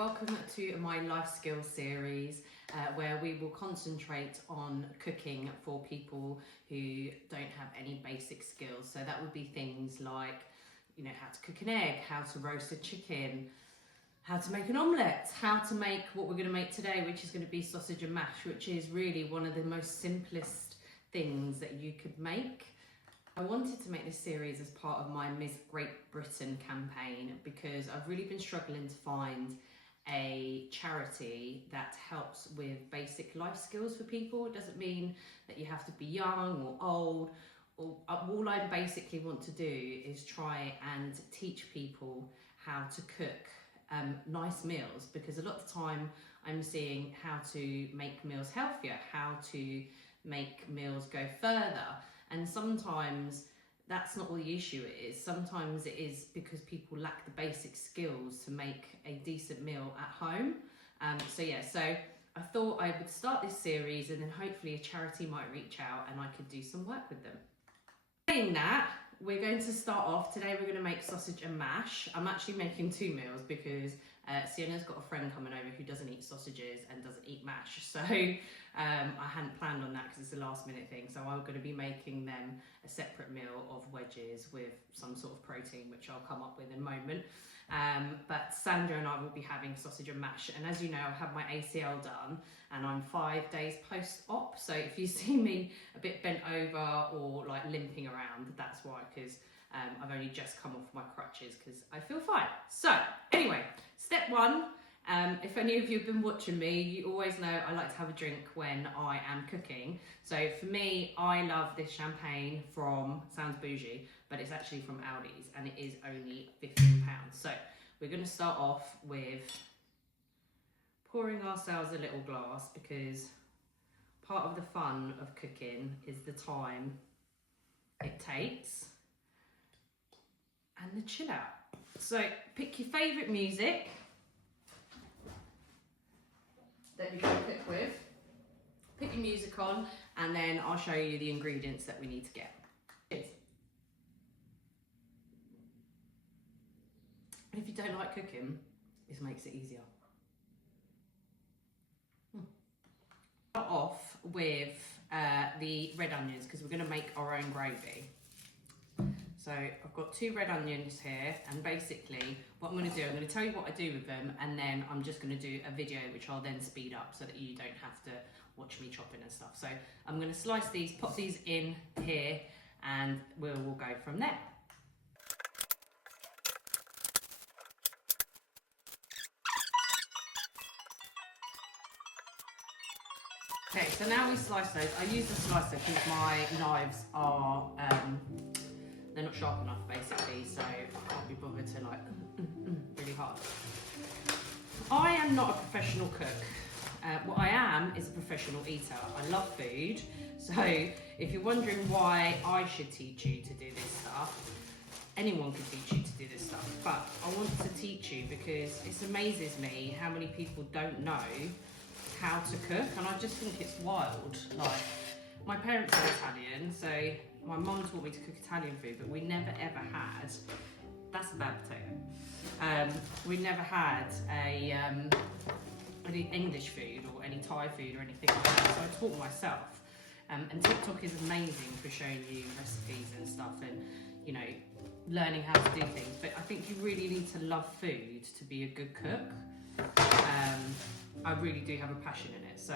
welcome to my life skills series where we will concentrate on cooking for people who don't have any basic skills. So that would be things like, you know, how to cook an egg, how to roast a chicken, how to make an omelette, how to make what we're going to make today, which is going to be sausage and mash, which is really one of the most simplest things that you could make. I wanted to make this series as part of my Miss Great Britain campaign because I've really been struggling to find a charity that helps with basic life skills for people. It doesn't mean that you have to be young or old. All I basically want to do is try and teach people how to cook nice meals, because a lot of the time I'm seeing how to make meals healthier, how to make meals go further. And sometimes that's not what the issue is. Sometimes it is because people lack the basic skills to make a decent meal at home. So I thought I would start this series and then hopefully a charity might reach out and I could do some work with them. Saying that, we're going to start off. Today we're going to make sausage and mash. I'm actually making two meals because Sienna's got a friend coming over who doesn't eat sausages and doesn't eat mash. So I hadn't planned on that because it's a last minute thing. So I'm going to be making them a separate meal of wedges with some sort of protein, which I'll come up with in a moment. But Sandra and I will be having sausage and mash. And as you know, I have my ACL done and I'm 5 days post-op. So if you see me a bit bent over or like limping around, that's why, because I've only just come off my crutches because I feel fine. So anyway, step one. If any of you have been watching me, you always know I like to have a drink when I am cooking. So for me, I love this champagne from, sounds bougie, but it's actually from Aldi's and it is only £15. So we're going to start off with pouring ourselves a little glass, because part of the fun of cooking is the time it takes and the chill out. So pick your favourite music that you're going to cook with. Put your music on and then I'll show you the ingredients that we need to get. And if you don't like cooking, this makes it easier. Start off with the red onions because we're going to make our own gravy. So I've got 2 red onions here, and basically what I'm going to do, I'm going to tell you what I do with them, and then I'm just going to do a video which I'll then speed up so that you don't have to watch me chopping and stuff. So I'm going to slice these, pop these in here, and we'll go from there. Okay, so now we slice those. I use the slicer because my knives are they're not sharp enough basically, so I can't be bothered to like really hard. I am not a professional cook. What I am is a professional eater. I love food, so if you're wondering why I should teach you to do this stuff, anyone can teach you to do this stuff, but I want to teach you because it amazes me how many people don't know how to cook, and I just think it's wild. Like, my parents are Italian, so my mum taught me to cook Italian food, but we never ever had, that's a bad potato, we never had any English food or any Thai food or anything like that, so I taught myself. And TikTok is amazing for showing you recipes and stuff and, you know, learning how to do things, but I think you really need to love food to be a good cook. I really do have a passion in it, so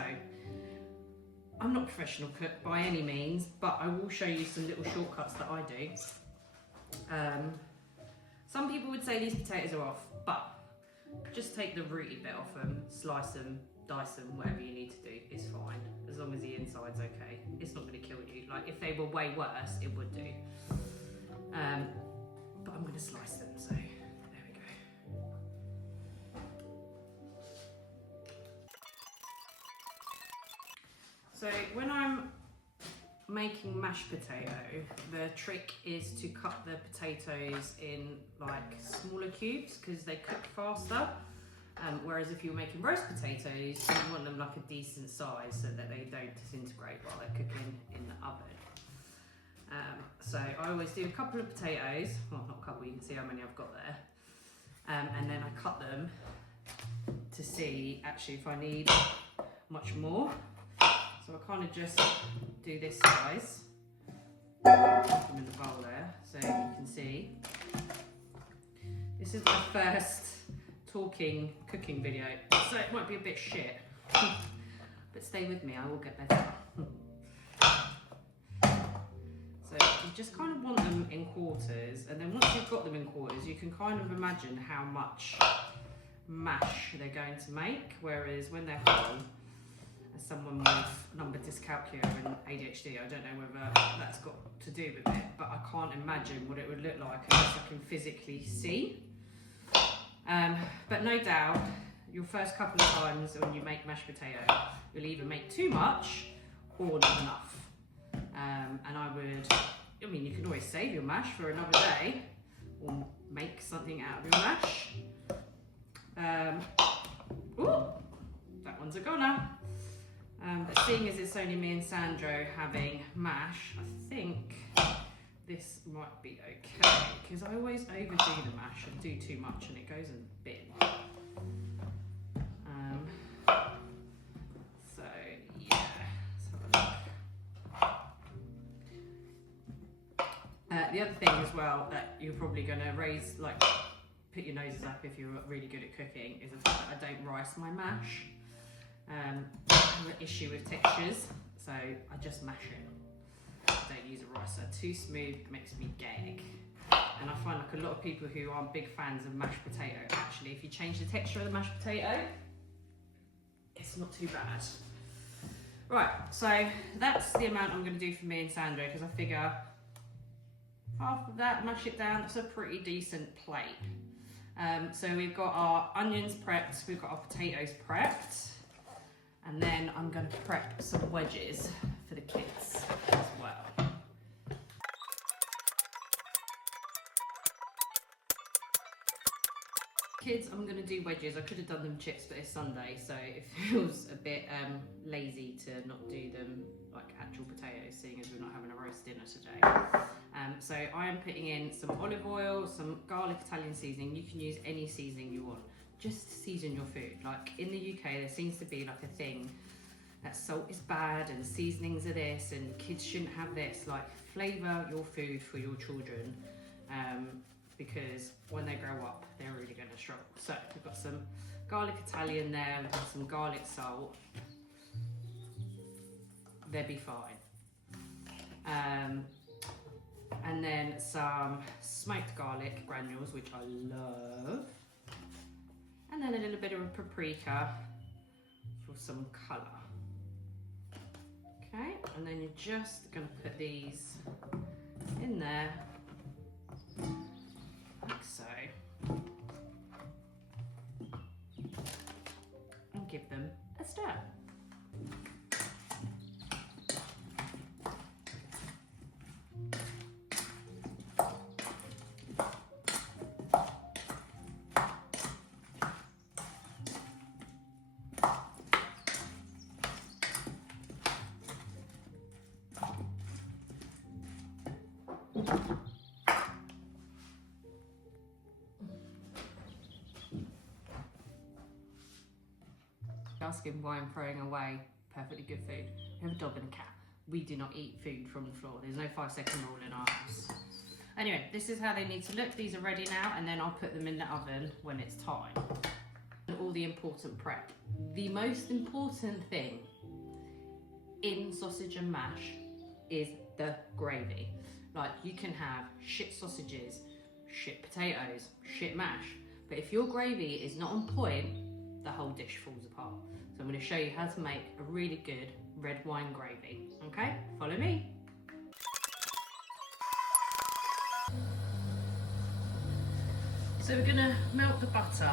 I'm not a professional cook by any means, but I will show you some little shortcuts that I do. Some people would say these potatoes are off, but just take the rooty bit off them, slice them, dice them, whatever you need to do is fine, as long as the inside's okay. It's not going to kill you. Like, if they were way worse, it would do. But I'm going to slice them, so there we go. So when I'm making mashed potato, the trick is to cut the potatoes in like smaller cubes because they cook faster. Whereas if you're making roast potatoes, you want them like a decent size so that they don't disintegrate while they're cooking in the oven. So I always do a couple of potatoes, well not a couple, you can see how many I've got there. And then I cut them see actually if I need much more. So I kind of just do this size. Put them in the bowl there, so you can see. This is my first talking cooking video, so it might be a bit shit, but stay with me, I will get better. So you just kind of want them in quarters, and then once you've got them in quarters, you can kind of imagine how much mash they're going to make, whereas when they're whole, as someone with number dyscalculia and ADHD, I don't know whether that's got to do with it, but I can't imagine what it would look like unless I can physically see. But no doubt, your first couple of times when you make mashed potato, you'll either make too much or not enough. And I mean, you can always save your mash for another day or make something out of your mash. Ooh, that one's a goner. But seeing as it's only me and Sandro having mash, I think this might be okay, because I always overdo the mash and do too much and it goes in the bin. So yeah, let's have a look. The other thing as well that you're probably going to raise, like put your noses up if you're really good at cooking, is the fact that I don't rice my mash. I have an issue with textures, so I just mash it. I don't use a ricer. Too smooth makes me gag. And I find like a lot of people who aren't big fans of mashed potato, actually if you change the texture of the mashed potato, it's not too bad. Right, so that's the amount I'm going to do for me and Sandro, because I figure half of that, mash it down, that's a pretty decent plate. So we've got our onions prepped, we've got our potatoes prepped, and then I'm going to prep some wedges for the kids as well. Kids, I'm going to do wedges. I could have done them chips, but it's Sunday, so it feels a bit lazy to not do them like actual potatoes, seeing as we're not having a roast dinner today. So I am putting in some olive oil, some garlic Italian seasoning. You can use any seasoning you want. Just season your food. Like in the UK, there seems to be like a thing that salt is bad and seasonings are this and kids shouldn't have this. Like, flavour your food for your children, because when they grow up, they're really going to struggle. So we've got some garlic Italian there, we've got some garlic salt. They'll be fine. And then some smoked garlic granules, which I love. And then a little bit of a paprika for some colour. Okay, and then you're just going to put these in there, like so. And give them a stir. Asking why I'm throwing away perfectly good food. We have a dog and a cat. We do not eat food from the floor. There's no 5-second rule in our house. Anyway, this is how they need to look. These are ready now, and then I'll put them in the oven when it's time. And all the important prep. The most important thing in sausage and mash is the gravy. Like, you can have shit sausages, shit potatoes, shit mash, but if your gravy is not on point, the whole dish falls apart. So I'm going to show you how to make a really good red wine gravy. Okay, follow me. So we're going to melt the butter,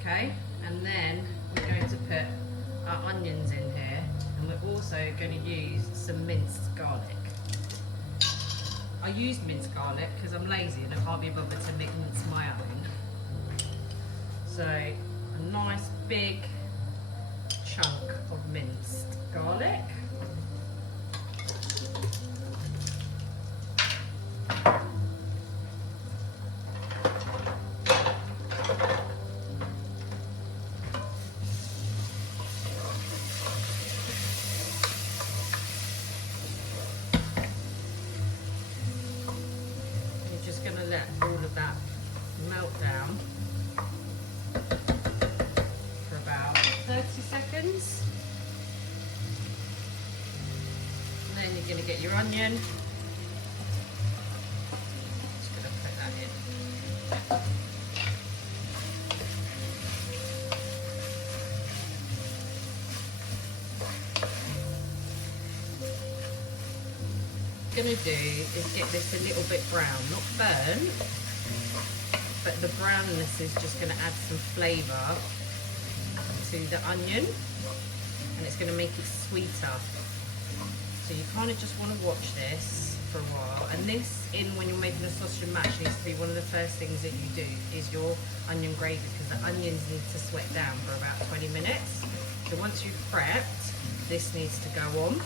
okay, and then we're going to put our onions in here, and we're also going to use some minced garlic. I use minced garlic because I'm lazy and I can't be bothered to mince my own. So a nice big chunk of minced garlic. your onion. Just going to put that in. What I'm going to do is get this a little bit brown, not burnt, but the brownness is just going to add some flavour to the onion, and it's going to make it sweeter. So you kind of just want to watch this for a while, and this, when you're making a sausage and mash, needs to be one of the first things that you do is your onion gravy, because the onions need to sweat down for about 20 minutes. So once you've prepped, this needs to go on.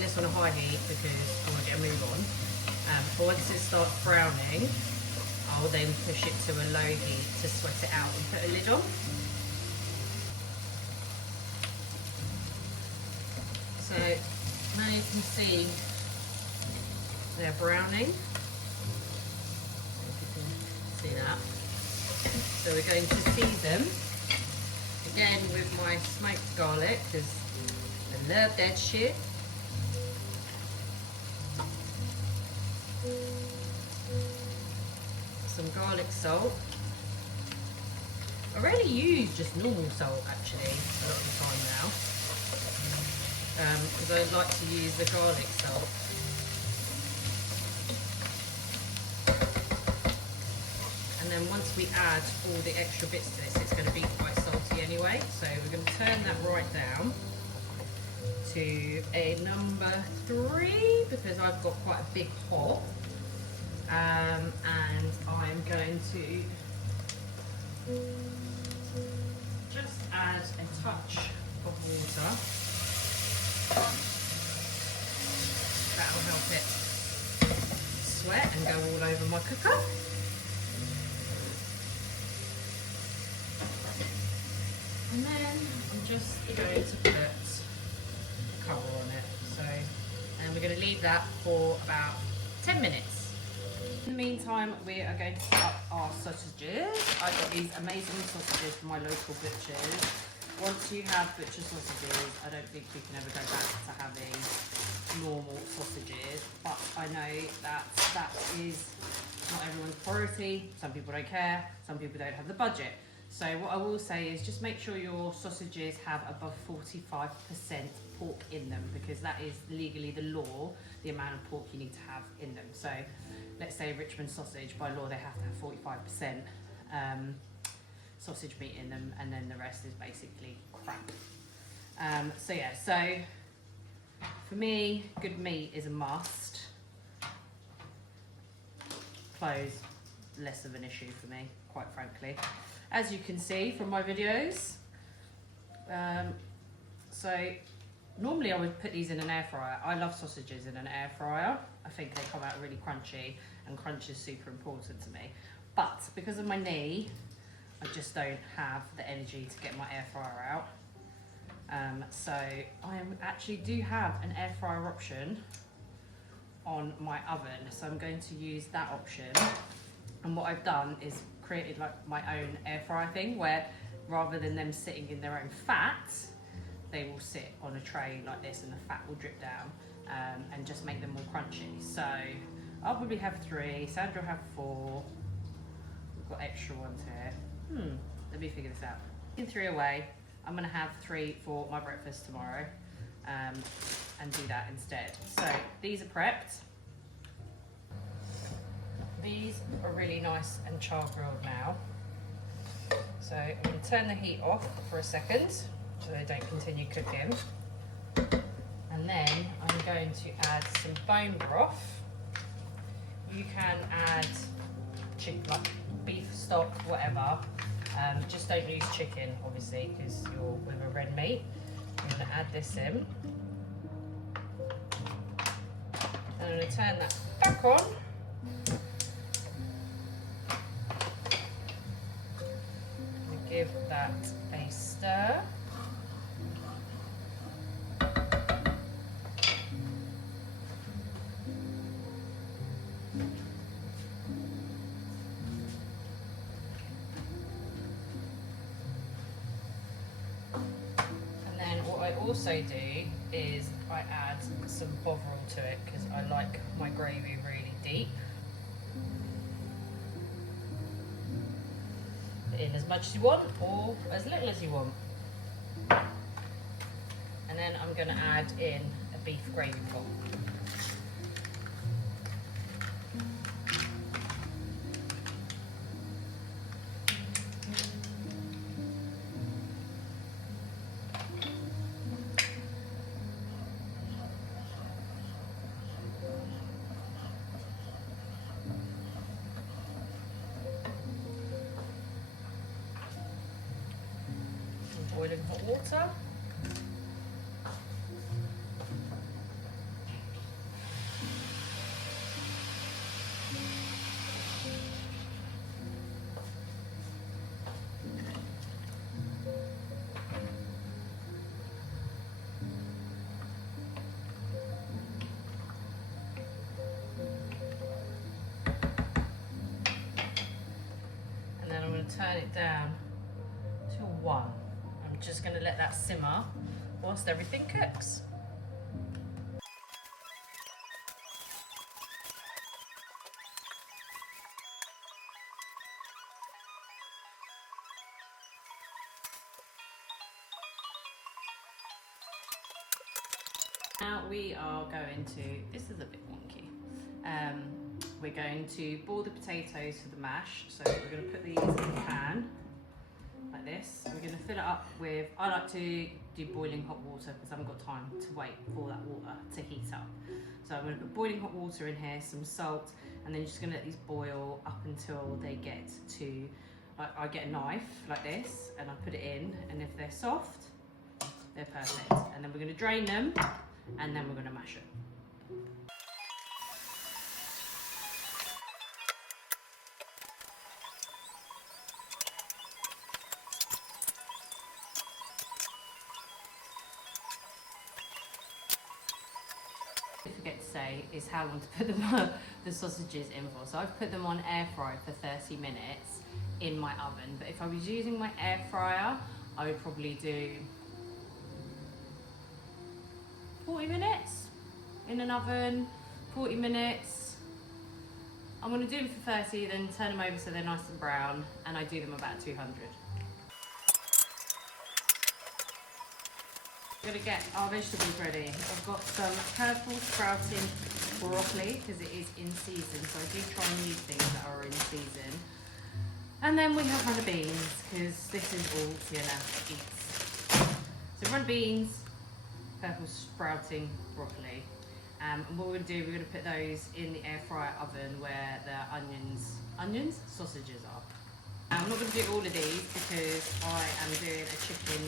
This on a high heat because I want to get a move on. But once it starts browning, I'll then push it to a low heat to sweat it out and put a lid on. So now you can see they're browning. If you can see that. So we're going to season again with my smoked garlic, because I love that shit. Some garlic salt. I rarely use just normal salt actually a lot of the time now, because I like to use the garlic salt. And then once we add all the extra bits to this, it's going to be quite salty anyway, so we're going to turn that right down to a number 3 because I've got quite a big pot. And I'm going to just add a touch of water. That will help it sweat and go all over my cooker. And then I'm just going to put a cover on it. And we're going to leave that for about 10 minutes. In the meantime, we are going to set up our sausages. I've got these amazing sausages from my local butchers. Once you have butcher sausages, I don't think you can ever go back to having normal sausages, but I know that that is not everyone's priority. Some people don't care, some people don't have the budget. So what I will say is just make sure your sausages have above 45% pork in them, because that is legally the law, the amount of pork you need to have in them. So let's say Richmond sausage, by law they have to have 45% sausage meat in them, and then the rest is basically crap. So yeah, so for me, good meat is a must. Clothes, less of an issue for me, quite frankly. As you can see from my videos, so normally I would put these in an air fryer. I love sausages in an air fryer. I think they come out really crunchy, and crunch is super important to me. But because of my knee, I just don't have the energy to get my air fryer out. So I actually do have an air fryer option on my oven. So I'm going to use that option. And what I've done is created like my own air fryer thing, where rather than them sitting in their own fat, they will sit on a tray like this and the fat will drip down and just make them more crunchy. So I'll probably have 3, Sandra will have 4. We've got extra ones here. Let me figure this out. In 3 away, I'm gonna have 3 for my breakfast tomorrow and do that instead. So these are prepped. These are really nice and char grilled now. So I'm going to turn the heat off for a second so they don't continue cooking. And then I'm going to add some bone broth. You can add chicken, like beef stock, whatever. Just don't use chicken, obviously, because you're with a red meat. I'm going to add this in. And I'm going to turn that back on. Give that a stir. And then what I also do is I add some Bovril to it because I like my gravy really deep. Put in as much as you want or as little as you want. And then I'm going to add in a beef gravy pot. Boiling hot water. And then I'm going to turn it down to 1. I'm just going to let that simmer whilst everything cooks. Now we are going to, this is a bit wonky, we're going to boil the potatoes for the mash. So we're going to put these in the pan like this. We're going to fill it up with, I like to do boiling hot water because I haven't got time to wait for that water to heat up. So I'm going to put boiling hot water in here, some salt, and then you're just going to let these boil up until they get to, I get a knife like this and I put it in, and if they're soft, they're perfect. And then we're going to drain them and then we're going to mash it. I forget to say is how long to put the sausages in for. So I've put them on air fry for 30 minutes in my oven, but if I was using my air fryer, I would probably do 40 minutes in an oven, 40 minutes. I'm going to do them for 30, then turn them over so they're nice and brown, and I do them about 200. We're going to get our vegetables ready. I've got some purple sprouting broccoli because it is in season, so I do try and use things that are in season. And then we have runner beans because this is all Tiana eats. So runner beans, purple sprouting broccoli. And what we're going to do, we're going to put those in the air fryer oven where the sausages are. I'm not going to do all of these because I am doing a chicken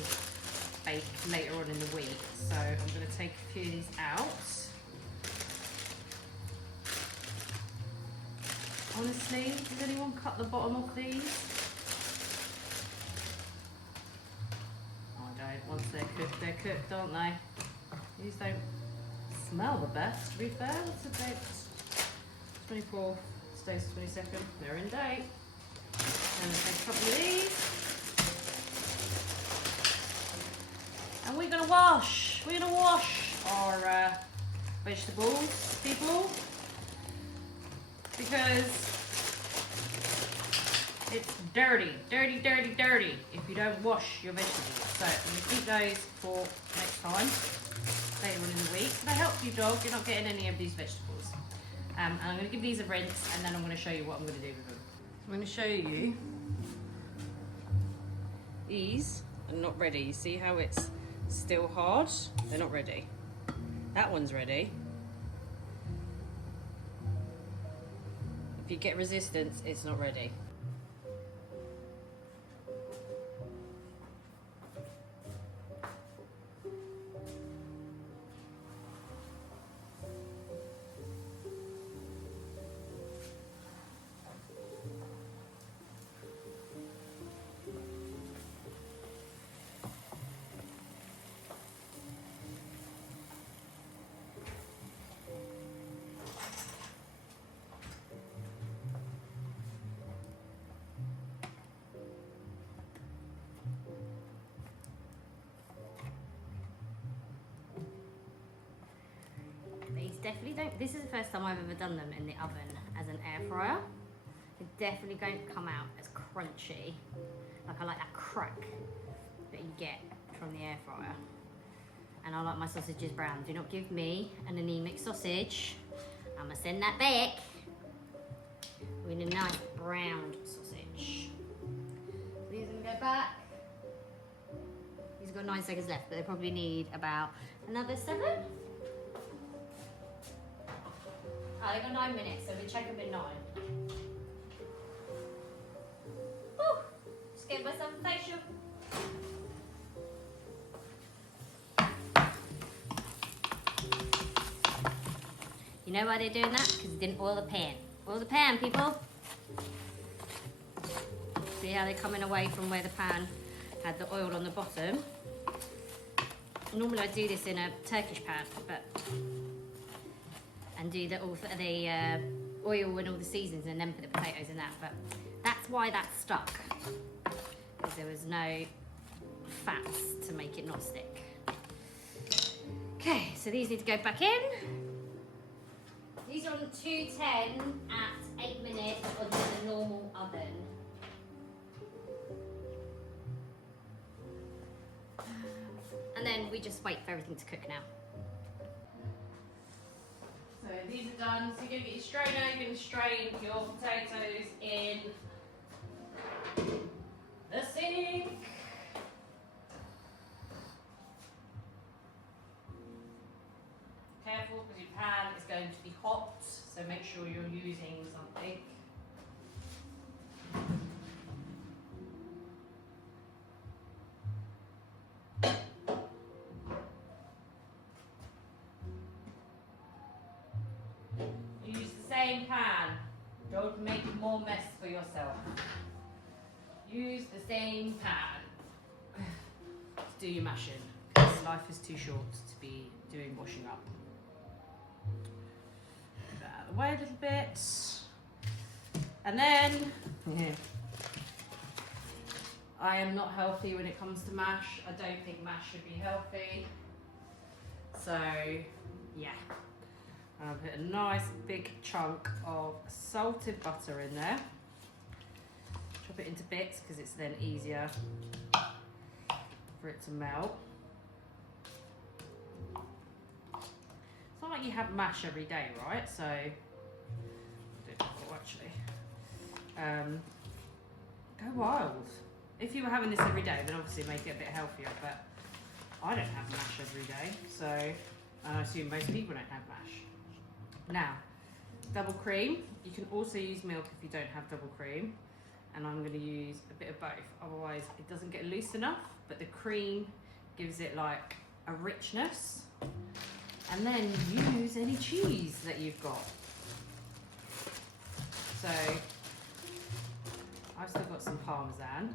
bake later on in the week. So I'm going to take a few of these out. Honestly, does anyone cut the bottom off these? I don't. Once they're cooked, aren't they? These don't smell the best, to be fair. What's the date? 24th, today's 22nd. They're in date. And take a couple of these. And we're going to wash. We're going to wash our vegetables, people. Because it's dirty, dirty, dirty, dirty if you don't wash your vegetables. So I'm going to keep those for next time, later on in the week. They help you, dog. You're not getting any of these vegetables. And I'm going to give these a rinse, and then I'm going to show you what I'm going to do with them. I'm going to show you these are not ready. You see how it's still hard? They're not ready. That one's ready. If you get resistance, it's not ready. definitely don't, this is the first time I've ever done them in the oven as an air fryer. They definitely don't come out as crunchy. Like I like that crack that you get from the air fryer. And I like my sausages brown. Do not give me an anemic sausage. I'm gonna send that back with a nice browned sausage. These are gonna go back. These have got 9 seconds left, but they probably need about another 7. Oh, they got 9 minutes, so we check them in 9. Woo! Just give myself a facial. You know why they're doing that? Because they didn't oil the pan. Oil the pan, people. See how they're coming away from where the pan had the oil on the bottom? Normally I do this in a Turkish pan, but and do the oil and all the seasonings and then put the potatoes in that. But that's why that's stuck, because there was no fats to make it not stick. Okay, so these need to go back in. These are on 210 at 8 minutes on the normal oven. And then we just wait for everything to cook now. So these are done. So you're going to get your strainer, you're going to strain your potatoes in the sink. Careful because your pan is going to be hot, so make sure you're using something. Use the same pan. Don't make more mess for yourself. Use the same pan. Just do your mashing. Because life is too short to be doing washing up. Move that out of the way a little bit. And then, I am not healthy when it comes to mash. I don't think mash should be healthy. So, yeah. I'll put a nice big chunk of salted butter in there. Chop it into bits because it's then easier for it to melt. It's not like you have mash every day, right? So, I don't know, actually. Go wild. If you were having this every day, then obviously make it a bit healthier, but I don't have mash every day, so I assume most people don't have mash. Now, double cream. You can also use milk if you don't have double cream, and I'm going to use a bit of both, otherwise it doesn't get loose enough, but the cream gives it like a richness. And then use any cheese that you've got. So, I've still got some Parmesan.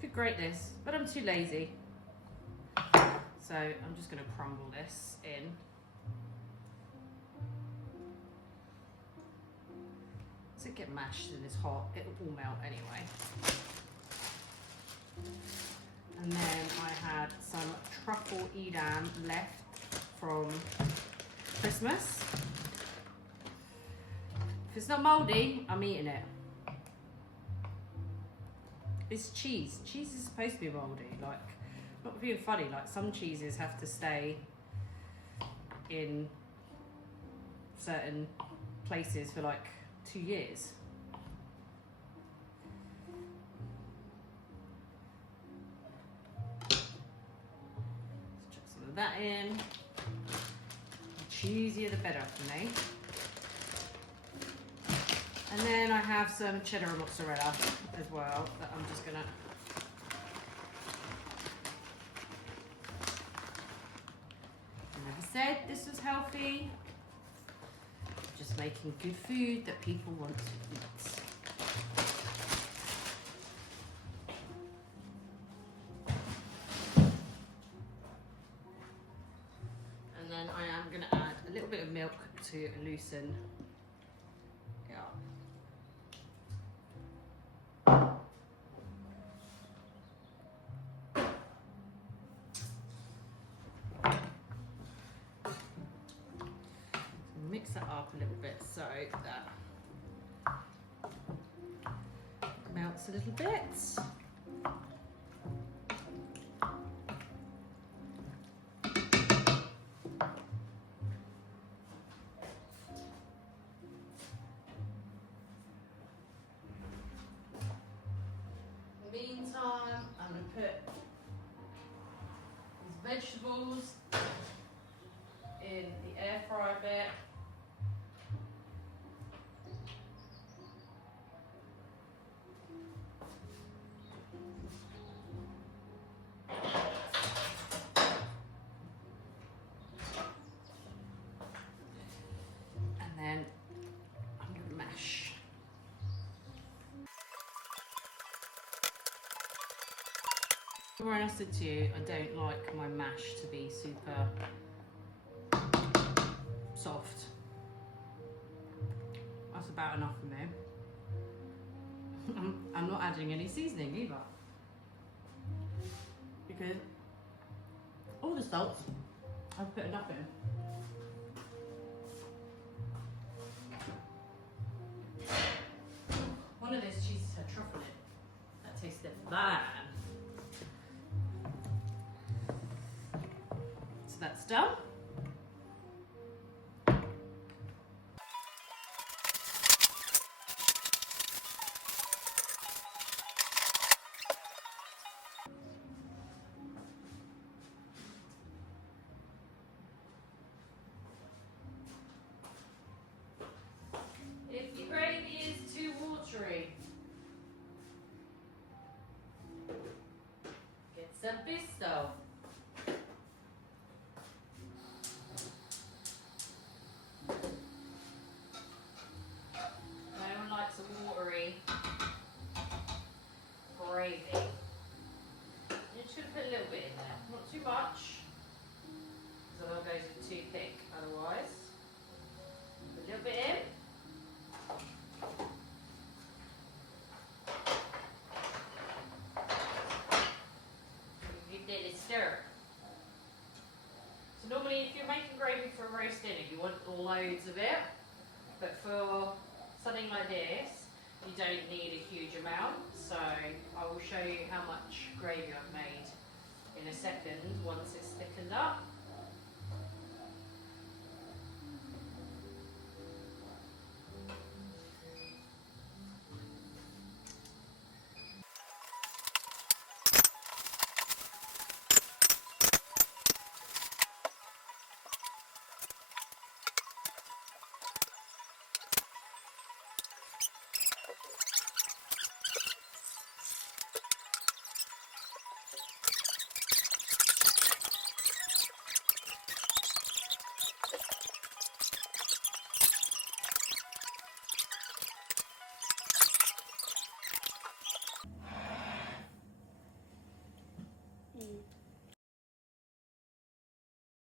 Could grate this, but I'm too lazy. So I'm just going to crumble this in. Once it gets mashed and it's hot, it will all melt anyway. And then I had some truffle Edam left from Christmas. If it's not mouldy, I'm eating it. It's cheese. Cheese is supposed to be mouldy, like, not being funny, like some cheeses have to stay in certain places for like 2 years. Let's chuck some of that in. The cheesier the better for me. And then I have some cheddar and mozzarella as well that I'm just gonna said this was healthy. Just making good food that people want to eat. And then I am going to add a little bit of milk to loosen it up. that up a little bit so that melts a little bit. In the meantime, I'm going to put these vegetables in the air fryer bit. And then I'm going to mash. Remember I said to you, I don't like my mash to be super soft. That's about enough for me. I'm not adding any seasoning either, because all the salts I've put enough in. One of those cheeses had truffle in it. That tasted bad. So that's done. If your gravy is too watery, get some pesto. No one likes a watery gravy. You should put a little bit in there, not too much, because otherwise it goes too thick otherwise. Put a little bit in. Stir. So normally if you're making gravy for a roast dinner you want loads of it, but for something like this you don't need a huge amount, so I will show you how much gravy I've made in a second once it's thickened up.